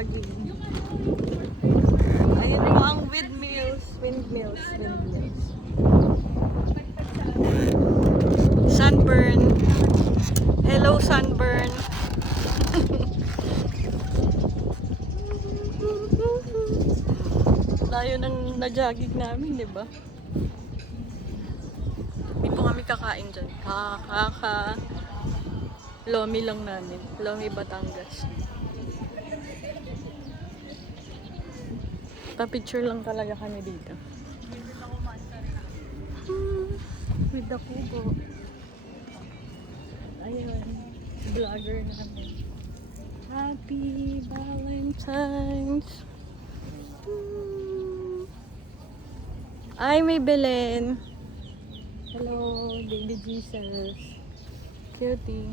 nag-jogging. Ayun po ang windmills. Sunburn. Hello, sunburn. Layo ng na-jogging namin, di ba? Hindi po kami kakain dyan. Lomi lang namin. Lomi, Batangas. Pa-picture lang talaga kami dito. With the kubo. Ayun. Vlogger namin. Happy Valentine's. Ay, may Belen. Hello, baby Jesus. Cutie.